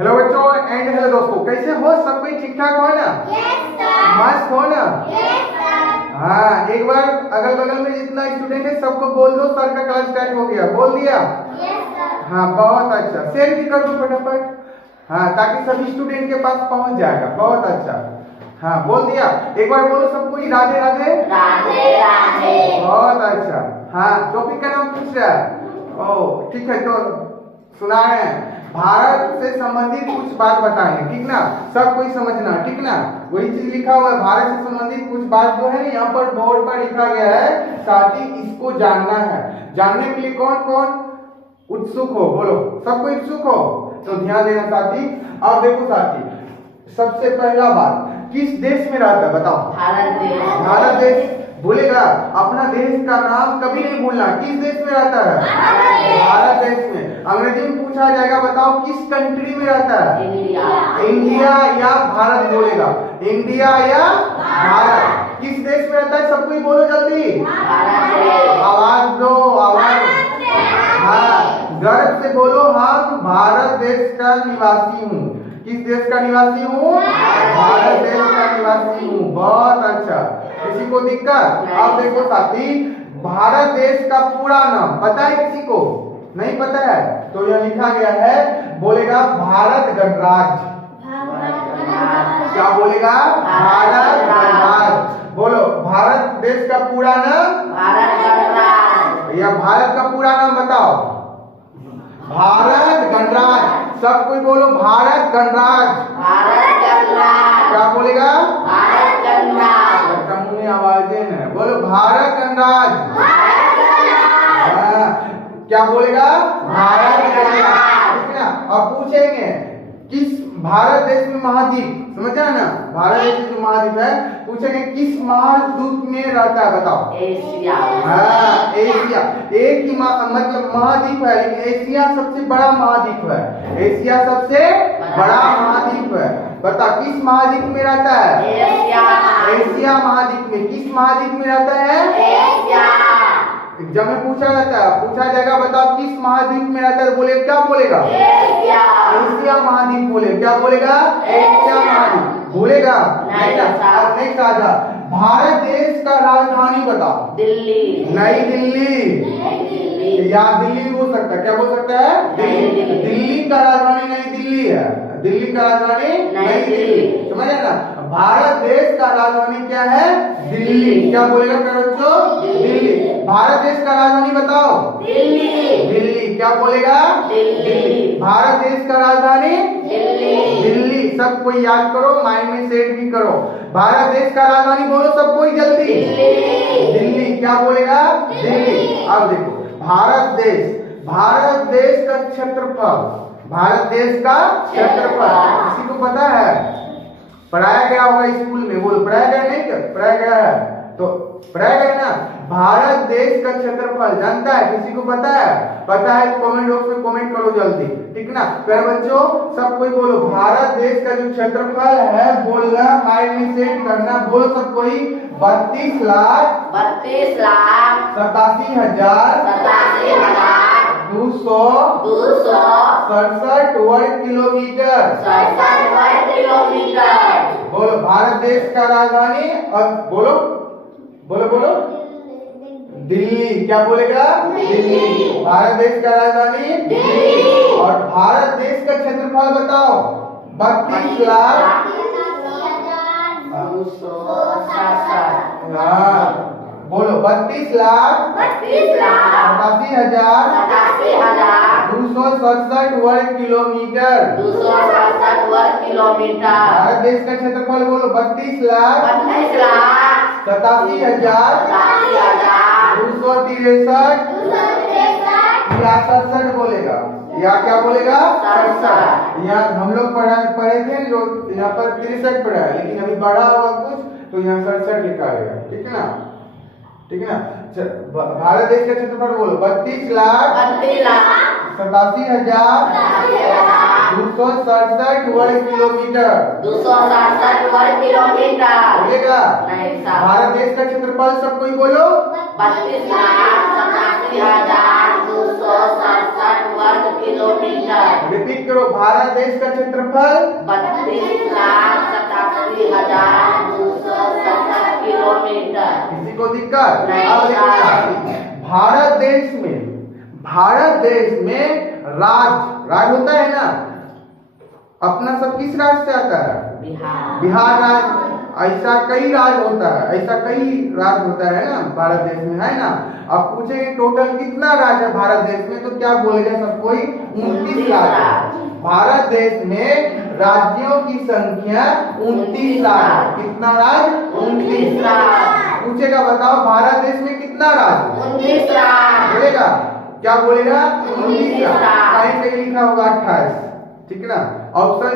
Hello बच्चों and hello दोस्तों, कैसे हो? सब कोई ठीक ठाक हो ना? मस्त हो ना? हाँ, एक बार अगल बगल में जितना स्टूडेंट है सबको बोल दो सर का क्लास स्टार्ट हो गया। बोल दिया? हाँ, बहुत अच्छा। शेयर भी कर दो फटाफट। हाँ, ताकि सभी स्टूडेंट के पास पहुंच जाएगा। बहुत अच्छा। हाँ, बोल दिया? एक बार बोलो सबको ही राधे राधे। राधे राधे। बहुत अच्छा। हाँ, टॉपिक का नाम पूछ रहा है? ओह ठीक है, तो सुना है। भारत से संबंधित कुछ बात बताएंगे, ठीक ना? सब कोई समझना, ठीक ना? वही चीज लिखा हुआ है, भारत से संबंधित कुछ बात जो है यहाँ पर बोर्ड पर लिखा गया है, साथ ही इसको जानना है। जानने के लिए कौन कौन उत्सुक हो? बोलो, सब कोई उत्सुक हो तो ध्यान देना साथी। अब देखो साथी, सबसे पहला बात, किस देश में रहता है बताओ? भारत देश। भारत देश भूलेगा? अपना देश का नाम कभी नहीं भूलना। किस देश में रहता है? भारत देश में। अंग्रेजी में पूछा जाएगा, बताओ किस कंट्री में रहता है? इंडिया। इंडिया या भारत बोलेगा? इंडिया या भारत? किस देश में रहता है? सब कोई बोलो जल्दी। भारत देश। आवाज दो, आवाज। हाँ, गर्व से बोलो, हम भारत देश का निवासी हूँ। किस देश का निवासी हूँ? भारत देश का निवासी हूँ। बहुत अच्छा। किसी को दिक्कत? अब देखो साथी, भारत देश का पूरा नाम पता है किसी को? नहीं पता है तो यह लिखा गया है, बोलेगा भारत गणराज्य। क्या बोलेगा? भारत गणराज्य। बोलो, भारत देश का पूरा नाम? भारत गणराज्य। या भारत का पूरा नाम बताओ? भारत गणराज्य। सब कोई बोलो, भारत गणराज्य। भारत गणराज्य। क्या बोलेगा? भारत गणराज्य। मुंह में आवाजें है, बोलो भारत गणराज्य। क्या बोलेगा? भारत गणराज्य। ठीक है ना? अब पूछेंगे किस भारत देश में महाद्वीप, समझा ना? भारत देश में जो महाद्वीप है, पूछेंगे किस महाद्वीप में रहता है बताओ? एशिया। हाँ, एशिया। एक ही मतलब महाद्वीप है, लेकिन एशिया सबसे बड़ा महाद्वीप है। एशिया सबसे बड़ा महाद्वीप है। बता किस महाद्वीप में रहता है? एशिया। एशिया महाद्वीप में। किस महाद्वीप में रहता है? एशिया। एग्जाम में पूछा जाएगा, बताओ किस महाद्वीप में रहता है? बोले, क्या बोलेगा? एशिया। एशिया महाद्वीप बोले, क्या बोलेगा? एशिया महाद्वीप। भूलेगा? नहीं साझा। भारत देश का राजधानी बताओ? दिल्ली। नई दिल्ली। या दिल्ली भी बोल सकता है। क्या बोल सकता है? दिल्ली। दिल्ली का राजधानी नई दिल्ली है। दिल्ली का राजधानी नई दिल्ली। समझ ना? भारत देश का राजधानी क्या है? दिल्ली। क्या बोलेगा बच्चों? दिल्ली। भारत देश का राजधानी बताओ? दिल्ली। दिल्ली। क्या बोलेगा? दिल्ली। भारत देश का राजधानी दिल्ली। दिल्ली। सब कोई याद करो, माइंड में सेट भी करो। भारत देश का राजधानी बोलो सब कोई जल्दी। दिल्ली। क्या बोलेगा? दिल्ली। अब देखो, भारत देश का क्षेत्रफल, भारत देश का क्षेत्रफल किसी को पता है? पढ़ाया गया होगा स्कूल में। बोलो, पढ़ाया गया? नहीं क्या पढ़ाया गया है तो पढ़ाया गया ना? भारत देश का क्षेत्रफल जानता है? किसी को पता है? पता है तो कमेंट बॉक्स में कमेंट करो जल्दी, ठीक ना? फिर बच्चों सब कोई बोलो, भारत देश का जो क्षेत्रफल है बोलना, माइंड में सेट करना। बोलो सब कोई, 32 लाख 87,000 267 वर्ग किलोमीटर। बोलो, भारत देश का राजधानी और बोलो बोलो बोलो दिल्ली। क्या बोलेगा? दिल्ली। भारत देश का राजधानी दिल्ली। और भारत देश का क्षेत्रफल बताओ? 32 लाख। हाँ, बोलो 32 लाख 87,000 267 वर्ग किलोमीटर। भारत देश का क्षेत्रफल बोलो 32 लाख 87,000 263 या 67 बोलेगा, या क्या बोलेगा? 67। यहाँ हम लोग पढ़े थे जो यहाँ पर 63 पढ़ा है, लेकिन अभी बढ़ा हुआ कुछ तो यहाँ 67 लिखा गया, ठीक है ना? ठीक है ना? भारत देश का क्षेत्रफल बोलो 32 लाख 87,000 267 वर्ग किलोमीटर। बोलेगा? भारत देश का क्षेत्रफल सब कोई बोलो? 32,87,267 वर्ग किलोमीटर। किलोमीटर। रिपीट करो, भारत देश का क्षेत्रफल 32,87,270 किलोमीटर। किसी को दिक्कत? नहीं। अब देखो साथी, भारत देश में राज होता है ना, अपना सब किस राज्य से आता है? बिहार राज्य। ऐसा कई राज्य होता है, ना भारत देश में, है ना। अब पूछेंगे टोटल कितना राज्य है भारत देश में, तो क्या बोलेगा सब कोई? 29 राज्य। भारत देश में राज्यों की संख्या 29 राज्य। कितना राज्य? 29 राज्य। पूछेगा बताओ भारत देश में कितना राज्य? 29 राज्य। बोलेगा क्या बोलेगा? 29 29 राज्य। कहीं पे लिखा होगा 28, ठीक है ना। ऑप्शन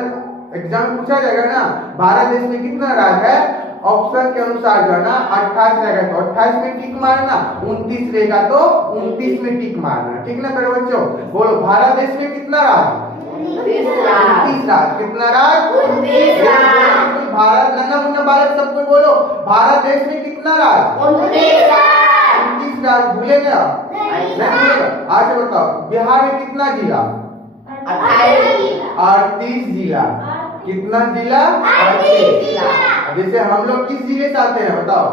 एग्जाम में पूछा जाएगा ना, भारत देश में कितना राज्य है, ऑप्शन के अनुसार जो है ना 28 रहेगा तो 28 में टिक मारना, 29 रहेगा तो 29 में टिक मारना, ठीक ना मेरे बच्चों। बोलो भारत देश में कितना राज्य? 29 राज्य। 29 राज्य। कितना राज्य? 29 राज्य। भारत नन्ना मुन्ना बालक सबको बोलो, भारत देश में कितना राज्य? 29 राज्य। 29 राज्य। भूलेंगे आप? नहीं भूलेगा। आज बताओ बिहार में कितना जिला? 38 जिला। कितना जिला? 38 जिला। जैसे हम लोग किस जिले से आते हैं बताओ?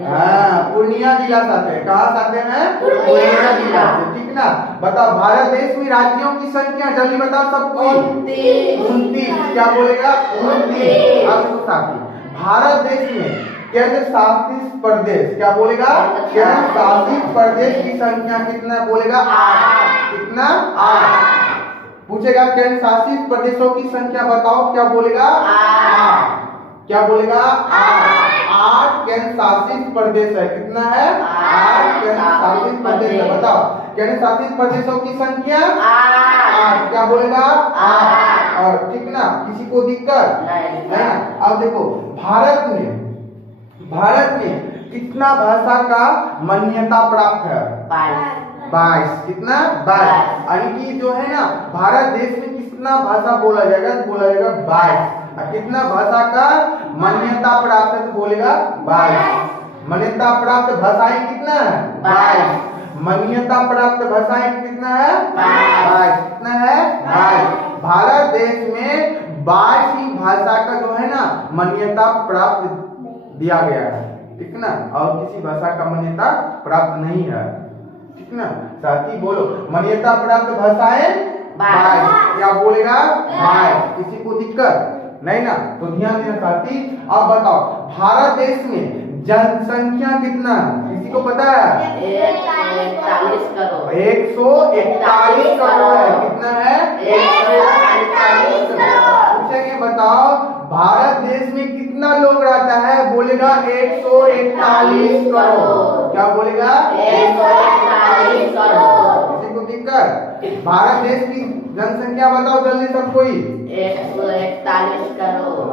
हाँ, पूर्णिया जिला से आते हैं। कहाँ से आते हैं? पूर्णिया जिला से, ठीक ना। बताओ भारत देश में राज्यों की संख्या जल्दी बताओ सबको। 29। क्या बोलेगा? 29। अब देखो साथी, भारत देश में केंद्र शासित प्रदेश, क्या बोलेगा? केंद्र शासित प्रदेश की संख्या कितना बोलेगा? 8। कितना? 8। पूछेगा केंद्र शासित प्रदेशों की संख्या बताओ, क्या बोलेगा? 8। क्या बोलेगा? 8 केंद्र शासित प्रदेश है। कितना है? 8 केंद्र शासित प्रदेश है। बताओ केंद्र शासित प्रदेशों की संख्या 8। क्या बोलेगा? 8। और ठीक ना, किसी को दिक्कत नहीं ना। अब देखो भारत में कितना भाषा का मान्यता प्राप्त है? 22। कितना? 22। यानी कि जो है ना भारत देश में कितना भाषा बोला जाएगा? 22। कितना भाषा का मान्यता प्राप्त है? बोलेगा 22। मान्यता प्राप्त भाषाएं कितना है? 22। मान्यता प्राप्त भाषाएं कितना है? 22। कितना है? 22। भारत देश में 22 ही भाषा का जो है ना मान्यता प्राप्त दिया गया है, ठीक ना। और किसी भाषा का मान्यता प्राप्त नहीं है, ठीक ना। साथी बोलो मान्यता प्राप्त भाषाएं 22। क्या बोलेगा? 22। किसी को दिक्कत नहीं ना, तो ध्यान देना साथी। अब बताओ भारत देश में जनसंख्या कितना? किसी को पता है? 141 करोड़। 141 करोड़ है। कितना है? 141 करोड़। पूछेंगे बताओ भारत देश में कितना लोग रहता है? बोलेगा 141 करोड़। क्या बोलेगा? 141 करोड़। किसी को दिक्कत? भारत देश की जनसंख्या बताओ जल्दी सब कोई। 141 करोड़।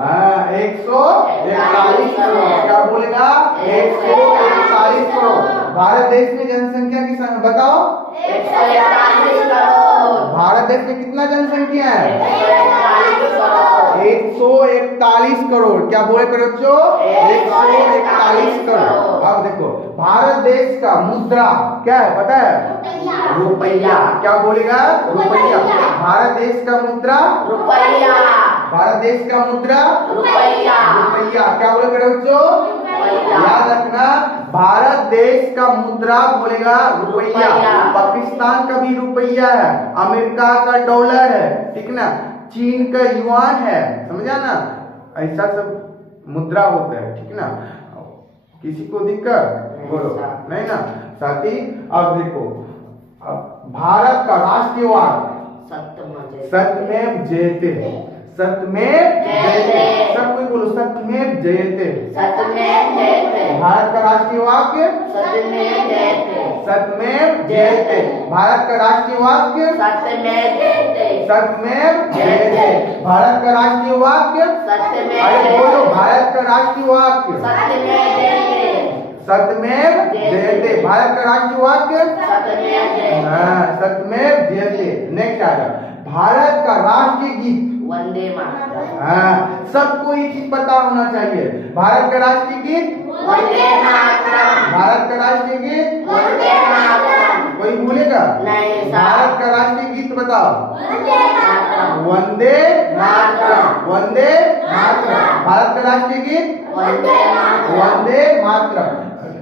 141 करोड़। क्या बोलेगा? 141 करोड़। भारत देश में जनसंख्या की संख्या बताओ। 141 करोड़। भारत देश में कितना जनसंख्या है? 141 करोड़। 141 करोड़। क्या बोले करो बच्चों? 141 करोड़। अब देखो भारत देश का मुद्रा क्या है पता है? रुपया। क्या बोलेगा? रुपया। भारत देश का मुद्रा रुपया। भारत देश का मुद्रा रुपया। रुपया। क्या बोले करो बच्चों? रुपया। याद रखना भारत देश का मुद्रा बोलेगा रुपया। रुपया। पाकिस्तान का भी रुपया है, अमेरिका का डॉलर है, ठीक ना, चीन का युआन है, समझा ना। ऐसा सब मुद्रा होता है, ठीक ना। किसी को दिक्कत? बोलो नहीं ना साथी। अब देखो अब भारत का राष्ट्रीय वाक्य सत्यमेव जयते। सत्यमेव जयते। सब कोई बोलो सत्यमेव जयते। सत्यमेव जयते। भारत का राष्ट्रीय वाक्य सत्यमेव जयते। सत्यमेव जयते। भारत का राष्ट्रीय वाक्य सत्यमेव जयते। सत्यमेव जयते। भारत का राष्ट्रीय वाक्य सत्यमेव अरे बोलो जयते। भारत का राष्ट्रीय वाक्य सत्यमेव जयते। सत्यमेव जयते। भारत का राष्ट्रीय वाक्य सत्यमेव जयते। सत्यमेव जयते। नेक्स्ट आएगा भारत का राष्ट्रीय गीत वंदे मातरम। सबको ये चीज पता होना चाहिए। भारत का राष्ट्रीय गीत वंदे मातरम। भारत का राष्ट्रीय गीत वंदे मातरम। कोई भूलेगा? नहीं सर। भारत का राष्ट्रीय गीत बताओ। मातरम। वंदे मातरम। वंदे मातरम। भारत का राष्ट्रीय गीत वंदे मातरम। वंदे मातरम।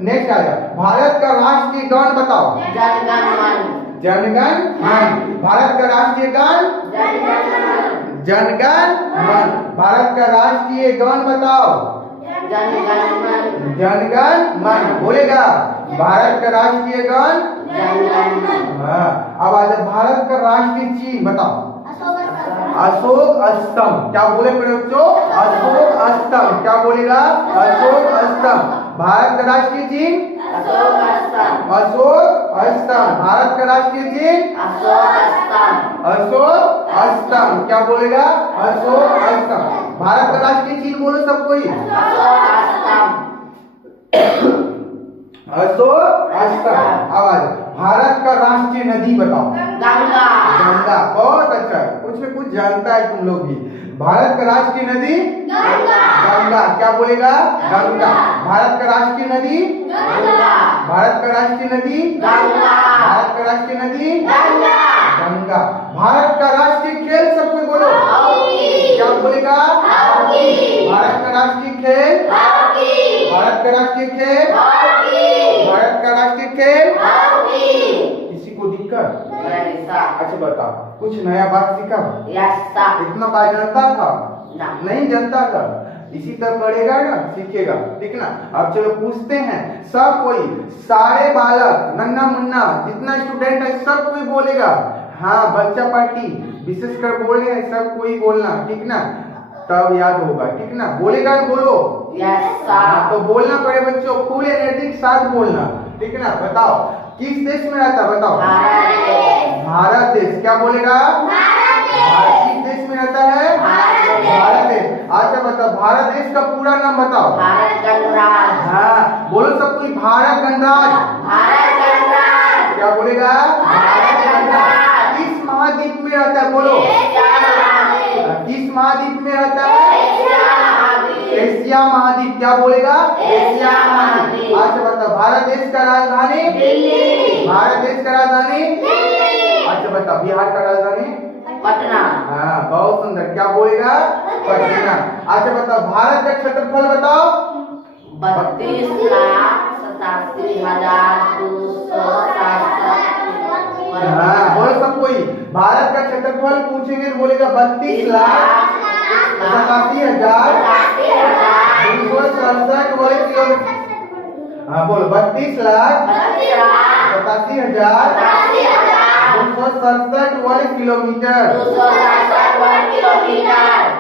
नेक्स्ट आ जाओ, भारत का राष्ट्रीय गान बताओ। जनगण मन। जनगण मन। भारत का राष्ट्रीय गान जनगण मन। जनगण मन। भारत का राष्ट्रीय गान बताओ। जनगण मन। जनगण मन। बोलेगा भारत का राष्ट्रीय गान। जनगण मन। हाँ, अब आ जाओ, भारत का राष्ट्रीय चिन्ह बताओ। अशोक स्तंभ। क्या बोले बच्चों? अशोक स्तंभ। क्या बोलेगा? अशोक स्तंभ। भारत का राष्ट्रीय चिन्ह अशोक स्तंभ। अशोक स्तंभ। भारत का राष्ट्रीय चिन्ह अशोक स्तंभ। अशोक स्तंभ। क्या बोलेगा? अशोक स्तंभ। भारत का राष्ट्रीय चिन्ह बोलो सब कोई। अशोक स्तंभ। अशोक स्तंभ। अब आ जाओ, भारत का राष्ट्रीय नदी बताओ। गंगा। गंगा। बहुत अच्छा, कुछ न कुछ जानता है तुम लोग भी। भारत का राष्ट्रीय नदी गंगा। गंगा। क्या बोलेगा? गंगा। भारत का राष्ट्रीय नदी गंगा। भारत का राष्ट्रीय नदी गंगा। भारत का राष्ट्रीय नदी गंगा। गंगा। भारत का राष्ट्रीय खेल सब कोई बोलो। हॉकी। क्या बोलेगा? हॉकी। भारत का राष्ट्रीय खेल हॉकी। भारत का राष्ट्रीय खेल हॉकी। भारत का राष्ट्रीय खेल। हॉकी। किसी को दिक्कत? नहीं सर। अच्छा बताओ, कुछ नया बात सीखा? Yes sir. इतना बात जानता था? ना। नहीं जानता था। इसी तरह पढ़ेगा ना, सीखेगा। ठीक ना? अब चलो पूछते हैं, सब कोई, सारे बालक, नन्ना मुन्ना जितना स्टूडेंट है सब कोई बोलेगा। हाँ, बच्चा पार्टी विशेषकर बोल रहे हैं, सब कोई बोलना। ठीक ना? तब याद होगा। ठीक ना? बोलेगा ना? बोलो। यस हाँ, सर। तो बोलना पड़े बच्चों, फुल एनर्जी के साथ बोलना। ठीक ना? बताओ, किस देश में रहता है? बताओ। भारत देश। भारत देश। क्या बोलेगा? भारत भारत किस देश में रहता है? भारत भारत देश। अच्छा बताओ, भारत देश का पूरा नाम बताओ। भारत गणराज्य। हाँ, बोलो सब कोई, भारत गणराज्य। भारत गणराज्य। क्या बोलेगा? भारत गणराज्य। किस महाद्वीप में रहता है? बोलो। एशिया महाद्वीप। किस महाद्वीप में रहता है? एशिया महाद्वीप। एशिया महाद्वीप। क्या बोलेगा? एशिया महाद्वीप। अच्छा बताओ, भारत देश का राजधानी? दिल्ली। भारत देश का राजधानी? दिल्ली। अच्छा बताओ, बिहार का राजधानी? पटना। हाँ, बहुत सुंदर। क्या बोलेगा? पटना। अच्छा बताओ, भारत का क्षेत्रफल बताओ। 32,87,267। हाँ, बोलो सब कोई, भारत का क्षेत्रफल पूछेंगे तो बोलेगा 32,87,267 वर्ग किलोमीटर। हाँ बोलो, 32,87,267 वर्ग किलोमीटर।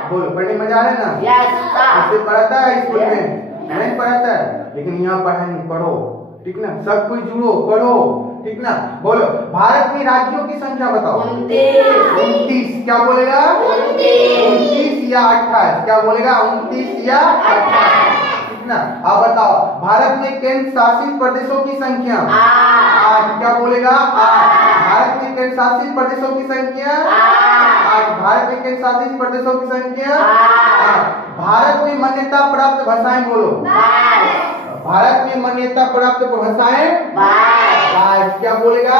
बोलो, पढ़ने मजा है ना? इससे पढ़ाता है स्कूल में? नहीं पढ़ाता है, लेकिन यहाँ पढ़ाएंगे। पढ़ो। ठीक ना? सब कोई जुड़ो, पढ़ो। ठीक ना? बोलो, भारत में राज्यों की संख्या बताओ। 29। क्या बोलेगा? 29 या 28। क्या बोलेगा? 29 या 28। ठीक ना? अब बताओ, भारत में केंद्र शासित प्रदेशों की संख्या? 8। क्या बोलेगा? 8। भारत में केंद्र शासित प्रदेशों की संख्या? 8। भारत में केंद्र शासित प्रदेशों की संख्या? 8। भारत में मान्यता प्राप्त भाषाएं बोलो। भारत में मान्यता प्राप्त भाषाएं? 22। क्या बोलेगा?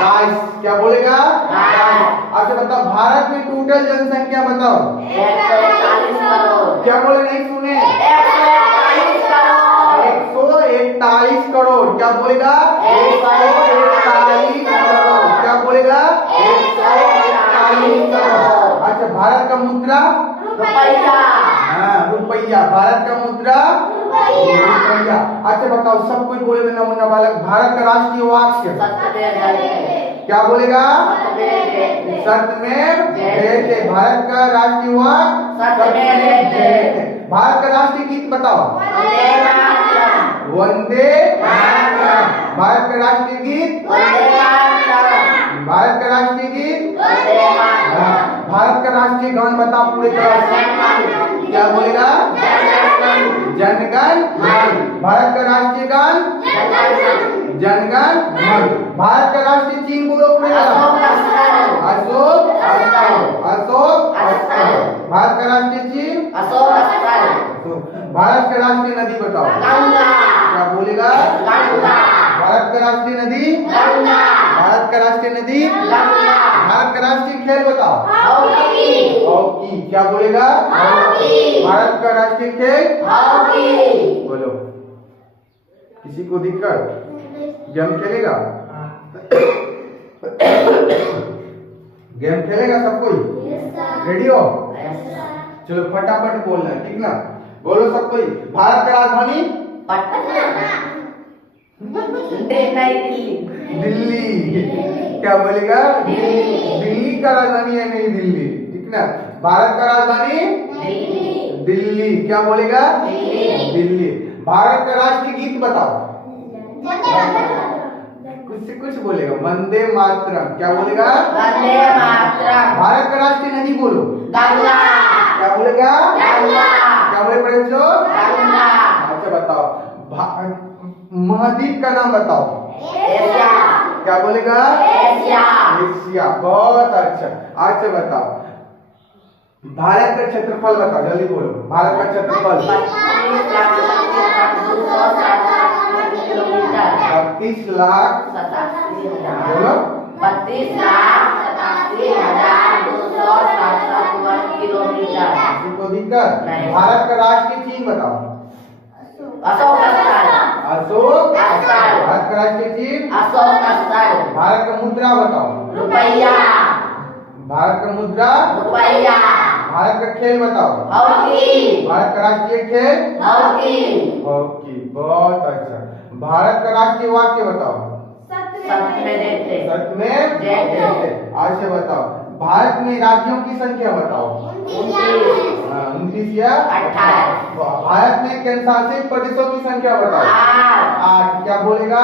22। क्या बोलेगा? 22। अच्छा बताओ, भारत में टोटल जनसंख्या बताओ। 141 करोड़। क्या बोले? नहीं सुने? 141 करोड़। क्या बोलेगा? 141 करोड़। क्या बोलेगा? 141 करोड़। अच्छा, भारत का मुद्रा? रुपया। हाँ, रुपया। भारत का मुद्रा? रुपया। अच्छा बताओ, सब कुछ बोले नन्ना मुन्ना बालक, भारत का राष्ट्रीय वाक्य? क्या बोलेगा? सत्यमेव जयते। भारत का राष्ट्रीय वाक्य? सत्यमेव जयते। भारत का राष्ट्रीय गीत बताओ। वंदे मातरम। भारत का राष्ट्रीय गीत? भारत का राष्ट्रीय गीत? भारत का राष्ट्रीय गान बताओ पूरे तरह से। क्या बोलेगा? जनगण मन। भारत का राष्ट्रीय गान? जनगण मन। भारत का राष्ट्रीय चिन्ह बोलो पूरे तरह। अशोक अशोक। भारत का राष्ट्रीय चिन्ह? भारत का राष्ट्रीय नदी बताओ। क्या बोलेगा? भारत का राष्ट्रीय नदी? राष्ट्रीय नदी? गंगा। भारत का राष्ट्रीय खेल बताओ। हॉकी। हॉकी। क्या बोलेगा? हॉकी। भारत का राष्ट्रीय खेल? हॉकी। बोलो। किसी को दिक्कत? गेम खेलेगा? गेम खेलेगा सब कोई? रेडी हो? चलो फटाफट बोलना है, ठीक ना? बोलो सब कोई। भारत का राजधानी? पटना। नई दिल्ली। दिल्ली। क्या बोलेगा? दिल्ली का राजधानी है नई दिल्ली, ठीक ना? भारत का राजधानी? दिल्ली। दिल्ली। क्या बोलेगा? दिल्ली। भारत का राष्ट्रीय गीत बताओ। कुछ से कुछ बोलेगा। वंदे मातरम। क्या बोलेगा? वंदे मातरम। भारत का राष्ट्रीय नदी बोलो। गंगा। क्या बोलेगा? गंगा। क्या बोले पड़े बच्चों? गंगा। अच्छा बताओ। महाद्वीप का नाम बताओ। एशिया। क्या बोलेगा? एशिया। एशिया। बहुत अच्छा। अच्छा बताओ। भारत का क्षेत्रफल बताओ, जल्दी बोलो। भारत का क्षेत्रफल? 32 लाख। बोलो। 32,87,267 वर्ग किलोमीटर। किसी को दिक्कत? नहीं। भारत का राष्ट्रीय चिन्ह बताओ। अशोक स्थल। अशोक। स्थल। भारत का राष्ट्रीय चिन्ह? अशोक स्थल। भारत का मुद्रा बताओ। रुपया। भारत का मुद्रा? रुपया। भारत का खेल बताओ। हॉकी। भारत का राष्ट्रीय खेल? हॉकी। हॉकी। बहुत अच्छा। भारत का राष्ट्रीय वाक्य बताओ। सत्य रहते। सत्य में जयते। अच्छा बताओ। भारत में राज्यों की संख्या बताओ। 29 या 28। भारत में केंद्रशासित प्रदेशों की संख्या बताओ। 8। क्या बोलेगा?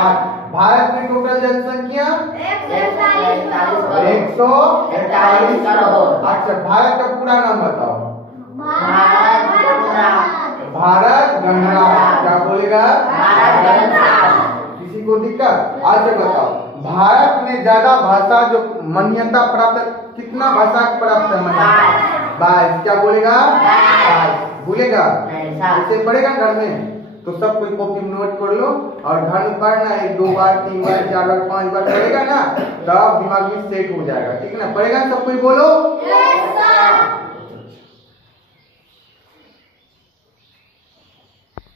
8। भारत में टोटल जनसंख्या? 141 करोड़। अच्छा भारत का पूरा नाम बताओ। भारत गणराज्य। भारत गणराज्य। क्या बोलेगा? भारत गणराज्य। किसी को दिक्कत? आज बताओ। भारत में ज्यादा भाषा जो मान्यता प्राप्त, कितना भाषा प्राप्त है मान्यता? 22। क्या बोलेगा? 22। बोलेगा? इसे पढ़ेगा घर में तो सब कोई कॉपी में नोट कर लो और घर में पढ़ना 1 2 बार 3 बार 4 बार 5 बार पढ़ेगा ना, तब दिमाग में सेट हो जाएगा, ठीक है ना? पढ़ेगा सब कोई? बोलो।